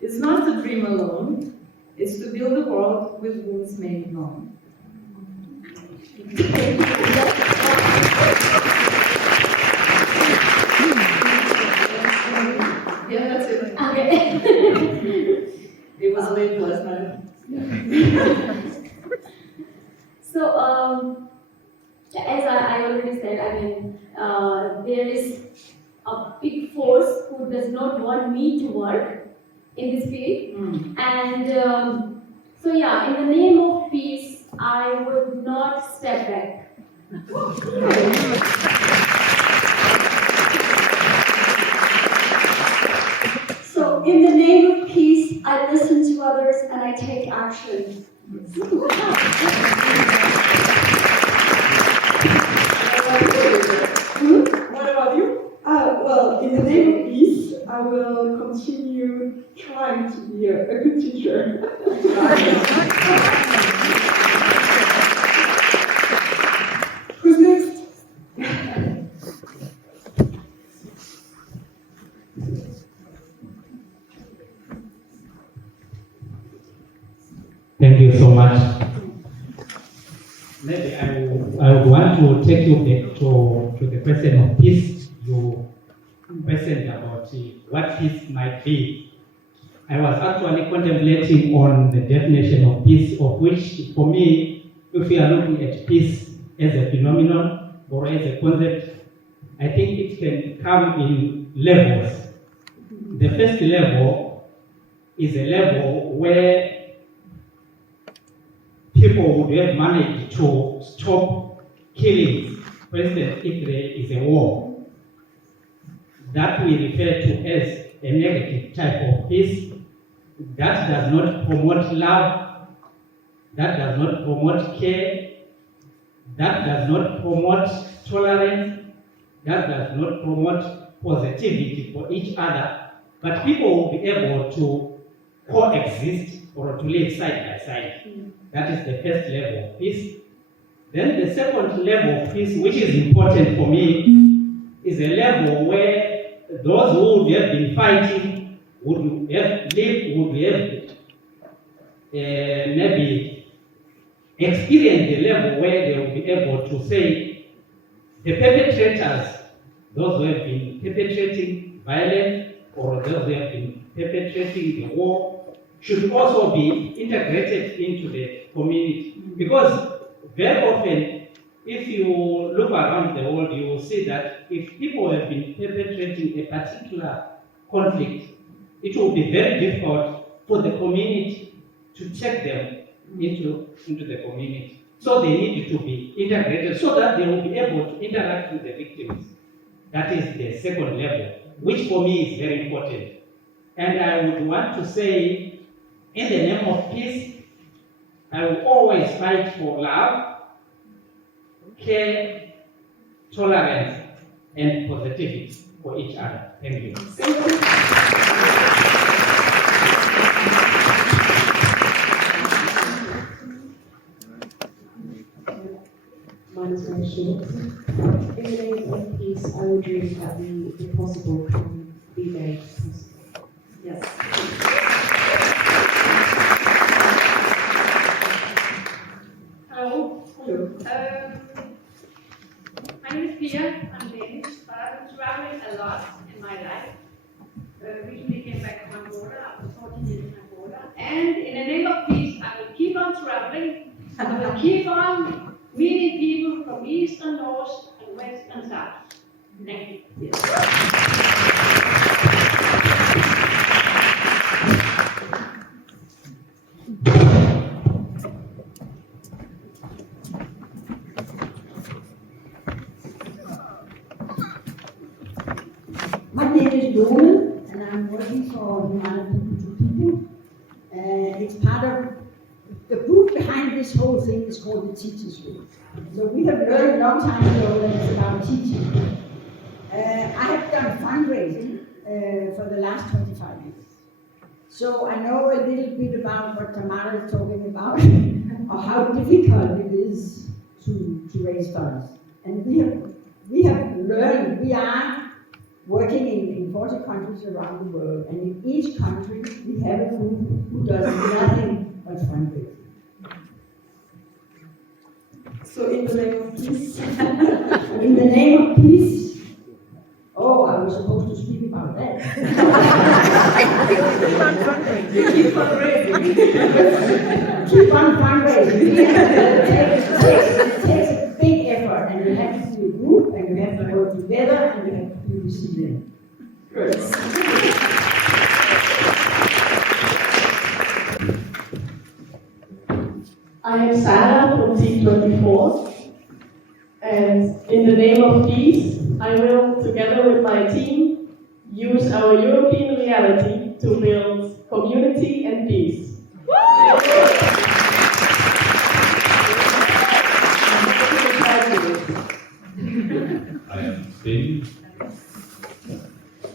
it's not to dream alone. It's to build a world with wounds made known. Yeah, that's it. Okay. It was late last night. So, as I already said, I mean, there is a big force who does not want me to work in this field. And so yeah, in the name of peace, I would not step back. So, in the name of peace, I listen to others and I take action. What about you? Well, in the name of peace, I will continue trying to be a good teacher. Who's next? Thank you so much. Maybe I would want to take you back to the question of peace. You questioned about what peace might be. I was actually contemplating on the definition of peace, of which, for me, if we are looking at peace as a phenomenon or as a concept, I think it can come in levels. The first level is a level where people would have managed to stop killings. For instance, if there is a war, that we refer to as a negative type of peace. That does not promote love, that does not promote care, that does not promote tolerance, that does not promote positivity for each other, but people will be able to coexist or to live side by side. That is the first level of peace. Then the second level of peace, which is important for me, is a level where those who would have been fighting would have maybe experience the level where they will be able to say the perpetrators, those who have been perpetrating violence or those who have been perpetrating the war, should also be integrated into the community. Because very often, if you look around the world, you will see that if people have been perpetrating a particular conflict, it will be very difficult for the community to take them into the community. So they need to be integrated so that they will be able to interact with the victims. That is the second level, which for me is very important. And I would want to say, in the name of peace, I will always fight for love, care, tolerance, and positivity for each other. Thank you. Mine is very short. In the name of peace, I will dream that the impossible can be made possible. Yes. Hello. Hello. My name is Pia. I'm Danish, but I've been traveling a lot in my life. Recently came back from Angola after 14 years in Angola. And in the name of peace, I will keep on traveling. I will keep on meeting people from east and north and west and south. Thank you. My name is Lone, and I'm working for Humanity to People. It's part of the group behind this whole thing is called the Teachers Group. So we have learned a long time ago that it's about teaching. I have done fundraising for the last 25 years. So I know a little bit about what Tamara is talking about, or how difficult it is to raise funds. And we have learned, we are working in 40 countries around the world, and in each country we have a group who does nothing but fundraising. So in the name of peace, In the name of peace, oh, I was supposed to speak about that. keep fundraising. Keep on fundraising. It takes a big effort, and you have to be a group, and you have to work work together and we have to receive them. Great. I am Sarah from C24, and in the name of peace, I will, together with my team, use our European reality to build community and peace.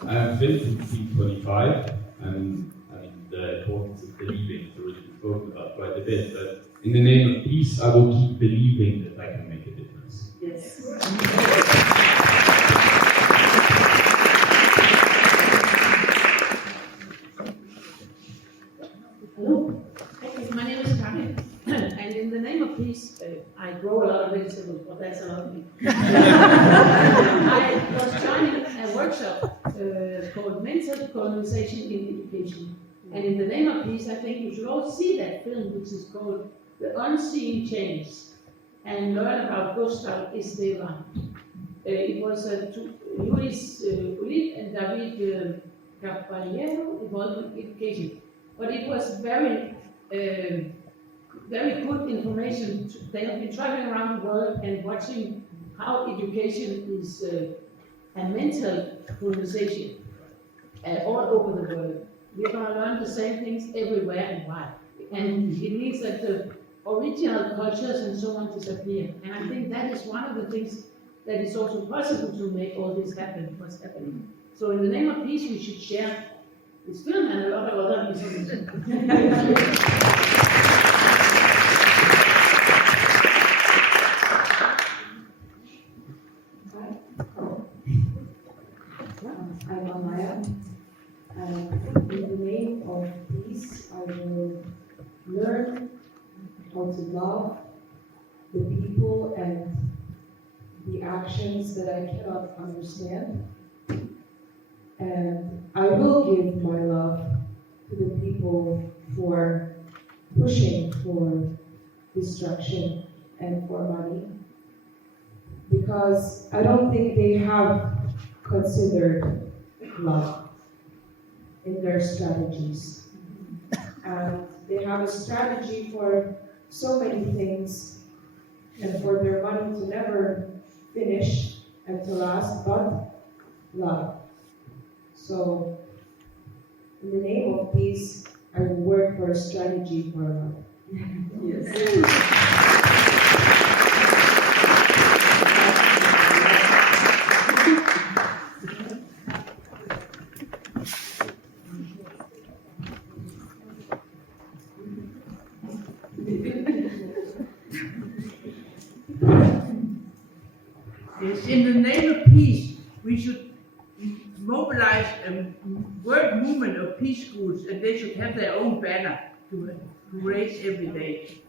I have been from C25, and I mean the importance of believing is already been spoken about quite a bit, but in the name of peace, I will keep believing that I can make a difference. Yes. Hello, my name is Karin, and in the name of peace, I grow a lot of vegetables, but that's a lot of me. I was joining a workshop called Mental Colonization in Education, and in the name of peace, I think you should all see that film, which is called The Unseen Chains, and learn about Gustav Esteban. It was Luis Ulit and David Caballero involved in education. But it was very good information. They have been traveling around the world and watching how education is a mental colonization all over the world. We're going to learn the same things everywhere and why. And it means that the original cultures and so on disappear. And I think that is one of the things that is also possible to make all this happen, what's happening. So in the name of peace, we should share this film and a lot of other information. I'm Amaya. In the name of peace, I will learn how to love the people and the actions that I cannot understand. And I will give my love to the people for pushing for destruction and for money, because I don't think they have considered love in their strategies. And they have a strategy for so many things and for their money to never finish and to last, but love. So, in the name of peace, I will work for a strategy for love. Yes, in the name of peace, we should mobilize a world movement of peace schools, and they should have their own banner to raise every day.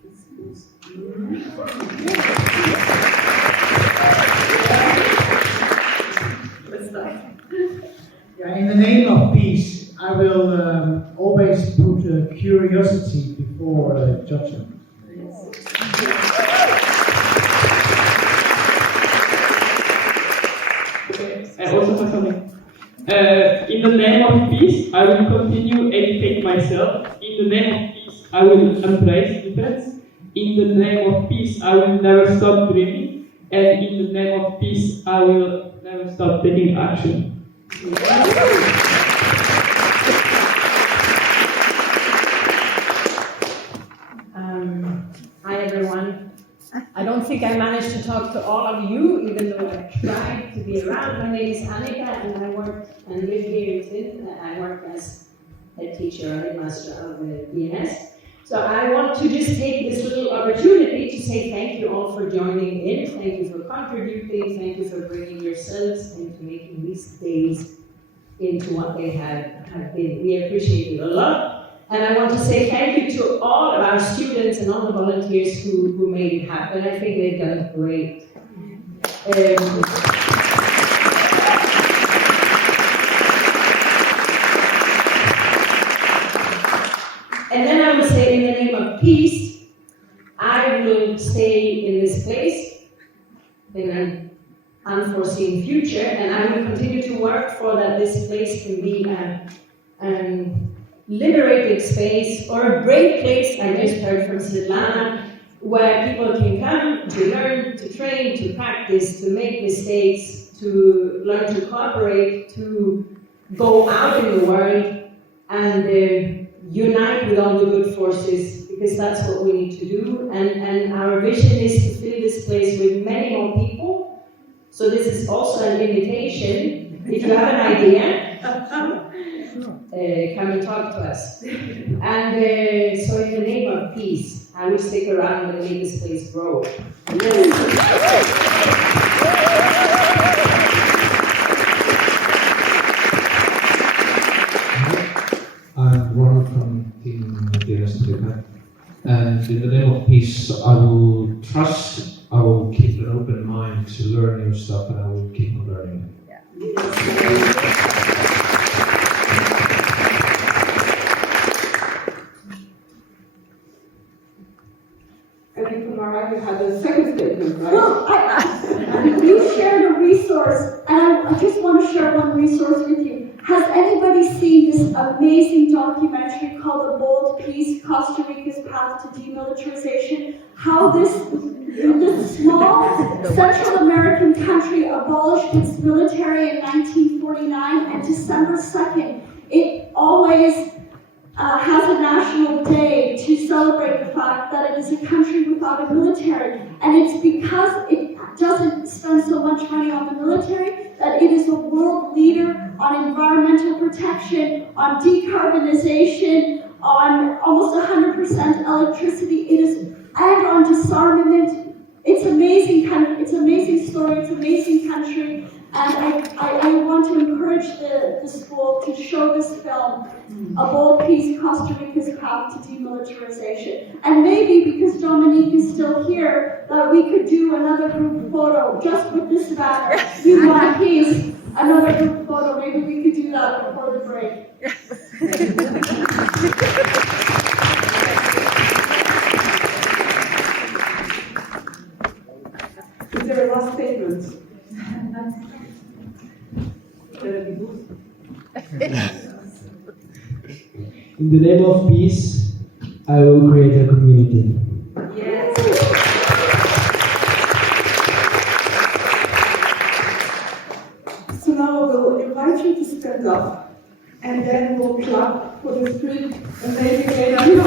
Yeah, in the name of peace, I will always put curiosity before judgment. I also have something. In the name of peace, I will continue educate myself. In the name of peace, I will embrace difference. In the name of peace, I will never stop dreaming. And in the name of peace, I will never stop taking action. Hi everyone. I don't think I managed to talk to all of you, even though I tried to be around. My name is Annika, and I work and live here in Finland. I work as a teacher or headmaster of the BNS. So I want to just take this little opportunity to say thank you all for joining in. Thank you for contributing. Thank you for bringing yourselves into making these days into what they have been. We appreciate it a lot. And I want to say thank you to all of our students and all the volunteers who made it happen. I think they've done great. And then I will say, in the name of peace, I will stay in this place in an unforeseen future. future, and I will continue to work for that this place can be a liberated space or a great place, I just heard from Svetlana, where people can come to learn, to train, to practice, to make mistakes, to learn to cooperate, to go out in the world and unite with all the good forces, because that's what we need to do. And our vision is to fill this place with many more people. So this is also an invitation. If you have an idea, come and talk to us. And so in the name of peace, I will stick around and make this place grow. I'm Ronald from Team DNS, and in the name of peace, I will trust, I will keep an open mind to learn new stuff, and I will keep on learning. Okay, Kumara, you had the second statement, right? Well, you shared a resource, and I just want to share one resource with you. Has anybody seen this amazing documentary called A Bold Peace, Costa Rica's Path to Demilitarization? How this small Central American country abolished its military in 1949, and December 2nd, it always has a national day to celebrate the fact that it is a country without a military. And it's because it doesn't spend so much money on the military that it is a world leader on environmental protection, on decarbonization, on almost 100% electricity. It is, and on disarmament. It's amazing country. It's an amazing story. It's an amazing country. And I want to encourage the school to show this film, A Bold Peace, Costa Rica's Path to Demilitarization. And maybe, because Dominique is still here, that we could do another group photo just with this banner. We want peace, another group photo. Maybe we could do that before the break. Is there a last statement? In the name of peace, I will create a community. Yes. So now we'll invite you to stand up, and then we'll clap for the three amazing ladies.